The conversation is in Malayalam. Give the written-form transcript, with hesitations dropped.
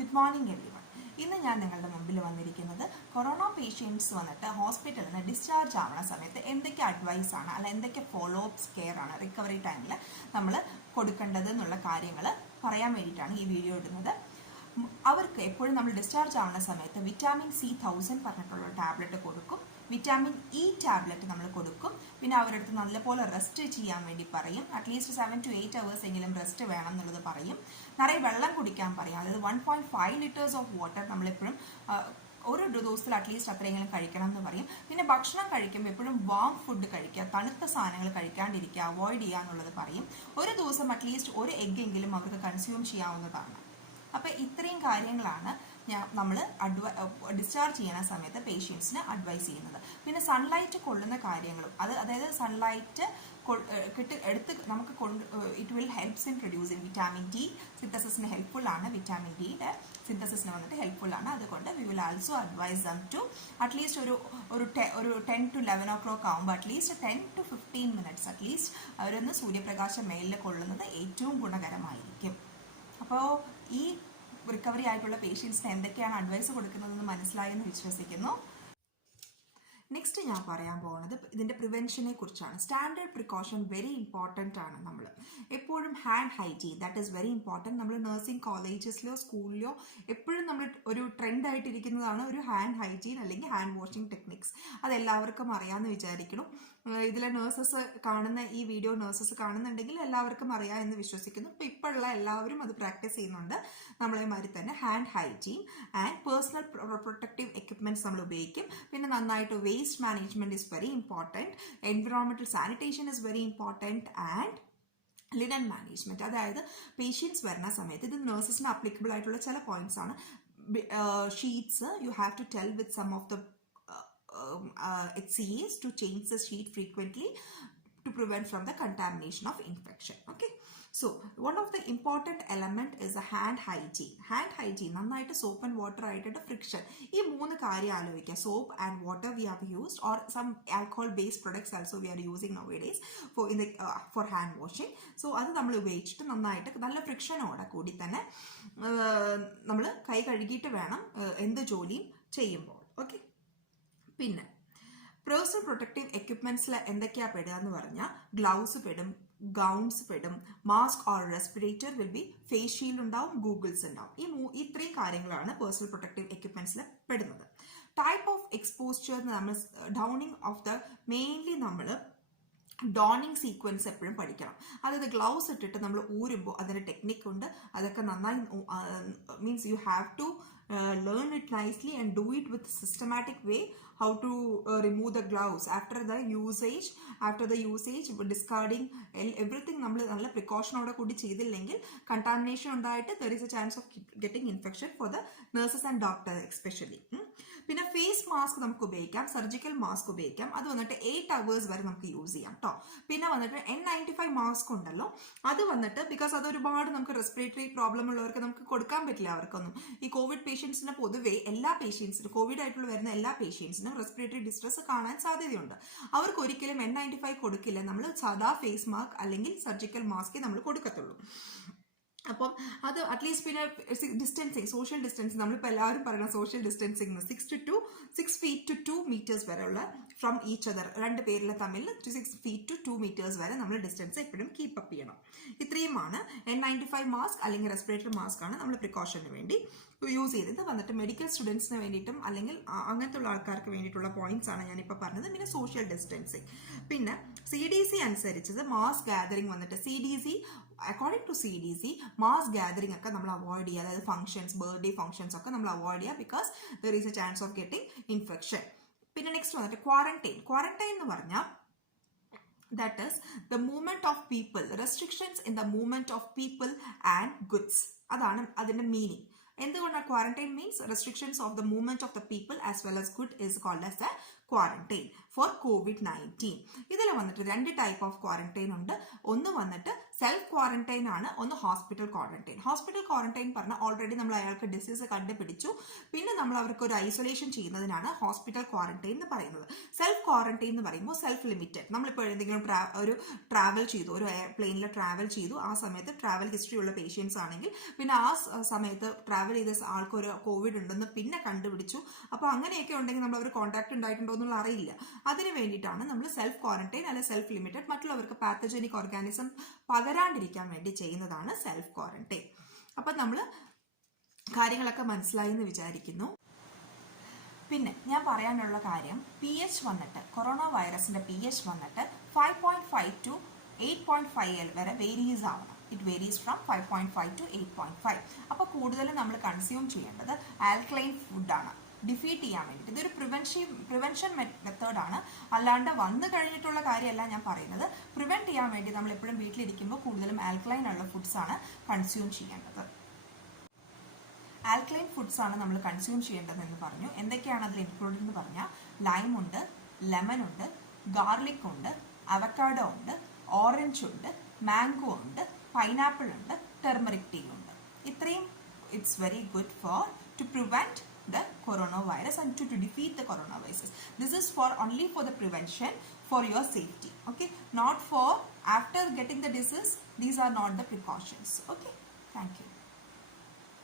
Good morning everyone. ഇന്ന് ഞാൻ നിങ്ങളുടെ മുമ്പിൽ വന്നിരിക്കുന്നത് കൊറോണ പേഷ്യൻസ് വന്നിട്ട് ഹോസ്പിറ്റലിൽ നിന്ന് ഡിസ്ചാർജ് ആവുന്ന സമയത്ത് എന്തൊക്കെ അഡ്വൈസ് ആണ്, അല്ല എന്തൊക്കെ ഫോളോ അപ്സ് കെയർ ആണ് റിക്കവറി ടൈമിൽ നമ്മൾ കൊടുക്കേണ്ടത് എന്നുള്ള കാര്യങ്ങൾ പറയാൻ വേണ്ടിയിട്ടാണ് ഈ വീഡിയോ ഇടുന്നത്. അവർക്ക് എപ്പോഴും നമ്മൾ ഡിസ്ചാർജ് ആവുന്ന സമയത്ത് വിറ്റാമിൻ C1000 പറഞ്ഞിട്ടുള്ള ടാബ്ലറ്റ് കൊടുക്കും, വിറ്റാമിൻ E ടാബ്ലറ്റ് നമ്മൾ കൊടുക്കും. പിന്നെ അവരടുത്ത് നല്ലപോലെ റെസ്റ്റ് ചെയ്യാൻ വേണ്ടി പറയും. അറ്റ്ലീസ്റ്റ് 7 to 8 hours എങ്കിലും റെസ്റ്റ് വേണം എന്നുള്ളത് പറയും. നിറയെ വെള്ളം കുടിക്കാൻ പറയും. അതായത് 1.5 liters ഓഫ് വാട്ടർ നമ്മളെപ്പോഴും ഒരു ദിവസത്തിൽ അറ്റ്ലീസ്റ്റ് അത്രയെങ്കിലും കഴിക്കണം എന്ന് പറയും. പിന്നെ ഭക്ഷണം കഴിക്കുമ്പോൾ എപ്പോഴും വാം ഫുഡ് കഴിക്കുക, തണുത്ത സാധനങ്ങൾ കഴിക്കാണ്ടിരിക്കുക, അവോയ്ഡ് ചെയ്യുക എന്നുള്ളത് പറയും. ഒരു ദിവസം അറ്റ്ലീസ്റ്റ് ഒരു എഗ്ഗെങ്കിലും അവർക്ക് കൺസ്യൂം ചെയ്യാവുന്നതാണ്. അപ്പോൾ ഇത്രയും കാര്യങ്ങളാണ് നമ്മൾ ഡിസ്ചാർജ് ചെയ്യുന്ന സമയത്ത് പേഷ്യൻസിന് അഡ്വൈസ് ചെയ്യുന്നത്. പിന്നെ സൺലൈറ്റ് കൊള്ളുന്ന കാര്യങ്ങളും അതായത് സൺലൈറ്റ് എടുത്ത് നമുക്ക് it will helps in producing vitamin D സിന്തസിസിന് ഹെൽപ്ഫുൾ ആണ്. വിറ്റാമിൻ ഡിയുടെ സിന്തസിസിന് വന്നിട്ട് ഹെൽപ്ഫുൾ ആണ്. അതുകൊണ്ട് we will also advise them to at least ഒരു 10 to 11 o'clock ആകുമ്പോൾ അറ്റ്ലീസ്റ്റ് 10 to 15 minutes അറ്റ്ലീസ്റ്റ് അവരൊന്ന് സൂര്യപ്രകാശം മേലിൽ കൊള്ളുന്നത് ഏറ്റവും ഗുണകരമായിരിക്കും. അപ്പോൾ ഈ റിക്കവറി ആയിട്ടുള്ള പേഷ്യൻസിന് എന്തൊക്കെയാണ് അഡ്വൈസ് കൊടുക്കുന്നതെന്ന് മനസ്സിലായെന്ന് വിശ്വസിക്കുന്നു. നെക്സ്റ്റ് ഞാൻ പറയാൻ പോകുന്നത് ഇതിൻ്റെ പ്രിവെൻഷനെ കുറിച്ചാണ്. സ്റ്റാൻഡേർഡ് പ്രിക്കോഷൻ വെരി ഇമ്പോർട്ടൻ്റ് ആണ്. നമ്മൾ എപ്പോഴും hand hygiene that is very important. നമ്മൾ നഴ്സിംഗ് കോളേജസിലോ സ്കൂളിലോ എപ്പോഴും നമ്മൾ ഒരു ട്രെൻഡ് ആയിട്ടിരിക്കുന്നതാണ് ഒരു ഹാൻഡ് ഹൈജീൻ അല്ലെങ്കിൽ ഹാൻഡ് വാഷിംഗ് ടെക്നിക്സ്. അതെല്ലാവർക്കും അറിയാമെന്ന് വിചാരിക്കണം. ഇതിലെ നേഴ്സസ് കാണുന്ന ഈ വീഡിയോ നേഴ്സസ് കാണുന്നുണ്ടെങ്കിൽ എല്ലാവർക്കും അറിയാം എന്ന് വിശ്വസിക്കുന്നു. ഇപ്പോഴുള്ള എല്ലാവരും അത് പ്രാക്ടീസ് ചെയ്യുന്നുണ്ട്. നമ്മളെമാതിരി തന്നെ hand hygiene and personal protective equipments നമ്മൾ ഉപയോഗിക്കും. പിന്നെ നന്നായിട്ട് waste management is very important, environmental sanitation is very important and linen management. അതായത് പേഷ്യൻസ് വരുന്ന സമയത്ത് ഇത് നേഴ്സസിന് അപ്ലിക്കബിൾ ആയിട്ടുള്ള ചില പോയിന്റ്സ് ആണ്. Sheets you have to tell with some of the HCAs to change the sheet frequently to prevent from the contamination of infection. Okay, so one of the important element is the hand hygiene. Hand hygiene നന്നായിട്ട് soap and water ആയിട്ട് friction, ഈ മൂന്ന് കാര്യം ആലോചിക്കുക. soap and water we have used or some alcohol based products also we are using nowadays for hand washing. so അത് നമ്മൾ ഉപയോഗിച്ചിട്ട് നന്നായിട്ട് നല്ല ഫ്രിക്ഷനോടെ കൂടി തന്നെ നമ്മൾ കൈ കഴുകിയിട്ട് വേണം എന്ത് ജോലിയും ചെയ്യുമ്പോൾ. ഓക്കെ, പിന്നെ പേഴ്സണൽ പ്രൊട്ടക്റ്റീവ് എക്യുപ്മെന്റ്സിൽ എന്തൊക്കെയാ പെടുക എന്ന് പറഞ്ഞാൽ ഗ്ലൗസ് പെടും, ഗൗൺസ് പെടും, mask or respirator will be, face shield ഉണ്ടാവും, ഗൂഗിൾസ് ഉണ്ടാവും. ഇത്രയും കാര്യങ്ങളാണ് പേഴ്സണൽ പ്രൊട്ടക്റ്റീവ് എക്യുപ്മെന്റ്സിൽ പെടുന്നത്. ടൈപ്പ് ഓഫ് എക്സ്പോസ്ചർ നമ്മൾ ഡൗണിങ് ഓഫ് ദ മെയിൻലി നമ്മൾ ഡോണിങ് സീക്വൻസ് എപ്പോഴും പഠിക്കണം. അതായത് ഗ്ലൗസ് ഇട്ടിട്ട് നമ്മൾ ഊരുമ്പോൾ അതിൻ്റെ ടെക്നിക് ഉണ്ട്. അതൊക്കെ നന്നായി means you have to learn it nicely and do it with systematic way how to remove the gloves after the usage discarding everything നമ്മൾ നല്ല പ്രിക്കോഷനോടെ കൂടി ചെയ്തില്ലെങ്കിൽ കണ്ടാമിനേഷൻ ഉണ്ടായിട്ട് there is a chance of getting infection for the nurses and doctors especially. പിന്നെ ഫേസ് മാസ്ക് നമുക്ക് ഉപയോഗിക്കാം, സർജിക്കൽ മാസ്ക് ഉപയോഗിക്കാം. അത് വന്നിട്ട് 8 hours വരെ നമുക്ക് യൂസ് ചെയ്യാം കേട്ടോ. പിന്നെ വന്നിട്ട് N95 മാസ്ക് ഉണ്ടല്ലോ, അത് വന്നിട്ട് ബിക്കോസ് അത് ഒരുപാട് നമുക്ക് റെസ്പിറേറ്ററി പ്രോബ്ലം ഉള്ളവർക്ക് നമുക്ക് കൊടുക്കാൻ പറ്റില്ല. അവർക്കൊന്നും ഈ കോവിഡ് പേഷ്യൻസിന് പൊതുവെ എല്ലാ പേഷ്യൻസിനും കോവിഡ് ആയിട്ടുള്ള വരുന്ന എല്ലാ പേഷ്യൻസിനും റെസ്പിറേറ്ററി ഡിസ്ട്രസ് കാണാൻ സാധ്യതയുണ്ട്. അവർക്ക് ഒരിക്കലും N95 കൊടുക്കില്ല. നമ്മൾ സാധാ ഫേസ് മാസ്ക് അല്ലെങ്കിൽ സർജിക്കൽ മാസ്ക് നമ്മൾ കൊടുക്കത്തുള്ളൂ. അപ്പം അത് അറ്റ്ലീസ്റ്റ് പിന്നെ ഡിസ്റ്റൻസിങ്, സോഷ്യൽ ഡിസ്റ്റൻസിങ്, നമ്മളിപ്പോൾ എല്ലാവരും പറയുന്ന social distancing 6 feet to 2 meters വരെയുള്ള ഫ്രം ഈച്ച് അതർ, രണ്ട് പേരിലെ തമ്മിൽ 6 feet to 2 meters വരെ നമ്മൾ ഡിസ്റ്റൻസ് എപ്പോഴും കീപ്പ് അപ്പ് ചെയ്യണം. ഇത്രയുമാണ് N95 മാസ്ക് അല്ലെങ്കിൽ റെസ്പിറേറ്ററി മാസ്ക് ആണ് നമ്മൾ പ്രിക്കോഷന് വേണ്ടി യൂസ് ചെയ്തത്. വന്നിട്ട് മെഡിക്കൽ സ്റ്റുഡൻസിന് വേണ്ടിയിട്ടും അല്ലെങ്കിൽ അങ്ങനത്തെ ഉള്ള ആൾക്കാർക്ക് വേണ്ടിയിട്ടുള്ള പോയിന്റ്സ് ആണ് ഞാനിപ്പോൾ പറഞ്ഞത്. പിന്നെ സോഷ്യൽ ഡിസ്റ്റൻസിങ്, പിന്നെ CDC അനുസരിച്ചത് മാസ് ഗാദറിംഗ് വന്നിട്ട് according to CDC mass gathering ഒക്കെ നമ്മൾ അവോയ്ഡ് ചെയ്യുക. അതായത് ഫംഗ്ഷൻസ്, ബർത്ത്ഡേ ഫംഗ്ഷൻസ് ഒക്കെ നമ്മൾ അവോയ്ഡ് ചെയ്യുക because there is A chance of getting infection. പിന്നെ നെക്സ്റ്റ് വന്നിട്ട് ക്വാറന്റൈൻ എന്ന് പറഞ്ഞാൽ that is the movement of people, restrictions in the movement of people and goods. അതാണ് അതിന്റെ മീനിങ്. എന്തുകൊണ്ടാണ് quarantine means restrictions of the movement of the people as well as good is called as a quarantine for COVID-19. ഇതിൽ വന്നിട്ട് 2 ടൈപ്പ് ഓഫ് ക്വാറന്റൈൻ ഉണ്ട്. ഒന്ന് വന്നിട്ട് സെൽഫ് ക്വാറന്റൈൻ ആണ്, ഒന്ന് ഹോസ്പിറ്റൽ ക്വാറന്റൈൻ. ഹോസ്പിറ്റൽ ക്വാറന്റൈൻ പറഞ്ഞാൽ ഓൾറെഡി നമ്മൾ അയാൾക്ക് ഡിസീസ് കണ്ടുപിടിച്ചു, പിന്നെ നമ്മൾ അവർക്ക് ഒരു ഐസൊലേഷൻ ചെയ്യുന്നതിനാണ് ഹോസ്പിറ്റൽ ക്വാറന്റൈൻ എന്ന് പറയുന്നത്. സെൽഫ് ക്വാറന്റൈൻ എന്ന് പറയുമ്പോൾ സെൽഫ് ലിമിറ്റഡ്. നമ്മളിപ്പോൾ എന്തെങ്കിലും ഒരു ട്രാവൽ ചെയ്തു, ഒരു പ്ലെയിനിൽ ട്രാവൽ ചെയ്തു, ആ സമയത്ത് ട്രാവൽ ഹിസ്റ്ററി ഉള്ള പേഷ്യൻസ് ആണെങ്കിൽ പിന്നെ ആ സമയത്ത് ട്രാവൽ ചെയ്ത ആൾക്ക് ഒരു കോവിഡ് ഉണ്ടെന്ന് പിന്നെ കണ്ടുപിടിച്ചു, അപ്പോൾ അങ്ങനെയൊക്കെ ഉണ്ടെങ്കിൽ നമ്മൾ അവർ കോൺടാക്ട് ഉണ്ടായിട്ടുണ്ടോ എന്നുള്ള അറിയില്ല. അതിന് വേണ്ടിയിട്ടാണ് നമ്മൾ സെൽഫ് ക്വാറന്റൈൻ അല്ലെങ്കിൽ സെൽഫ് ലിമിറ്റഡ്, മറ്റുള്ളവർക്ക് പാത്തജനിക് ഓർഗാനിസം പകരാണ്ടിരിക്കാൻ വേണ്ടി ചെയ്യുന്നതാണ് സെൽഫ് ക്വാറന്റൈൻ. അപ്പം നമ്മൾ കാര്യങ്ങളൊക്കെ മനസ്സിലായി എന്ന് വിചാരിക്കുന്നു. പിന്നെ ഞാൻ പറയാനുള്ള കാര്യം, pH വന്നിട്ട് കൊറോണ വൈറസിന്റെ pH വന്നിട്ട് 5.5 to 8.5 വരെ വേരീസ് ആവണം. It varies from 5.5 to 8.5. അപ്പോൾ കൂടുതലും നമ്മൾ കൺസ്യൂം ചെയ്യേണ്ടത് ആൽക്കലൈൻ ഫുഡാണ് ഡിഫീറ്റ് ചെയ്യാൻ വേണ്ടിയിട്ട്. ഇതൊരു പ്രിവെൻഷൻ മെത്തേഡാണ്, അല്ലാണ്ട് വന്നു കഴിഞ്ഞിട്ടുള്ള കാര്യമല്ല ഞാൻ പറയുന്നത്. പ്രിവെന്റ് ചെയ്യാൻ വേണ്ടി നമ്മൾ എപ്പോഴും വീട്ടിലിരിക്കുമ്പോൾ കൂടുതലും ആൽക്കലൈൻ ഉള്ള ഫുഡ്സ് ആണ് കൺസ്യൂം ചെയ്യേണ്ടത്. ആൽക്കലൈൻ ഫുഡ്സ് ആണ് നമ്മൾ കൺസ്യൂം ചെയ്യേണ്ടതെന്ന് പറഞ്ഞു. എന്തൊക്കെയാണ് അതിൽ ഇൻക്ലൂഡഡ് എന്ന് പറഞ്ഞാൽ ലൈം ഉണ്ട്, ലെമൺ ഉണ്ട്, ഗാർലിക് ഉണ്ട്, അവക്കാഡോ ഉണ്ട്, ഓറഞ്ച് ഉണ്ട്, മാംഗോ ഉണ്ട്, പൈനാപ്പിൾ ഉണ്ട്, ടെർമറിക് ടീ ഉണ്ട്. ഇത്രയും it's very good for to prevent the coronavirus and to defeat the coronavirus. This is for only for the prevention, for your safety, okay, not for after getting the disease. These are not the precautions. Okay, thank you.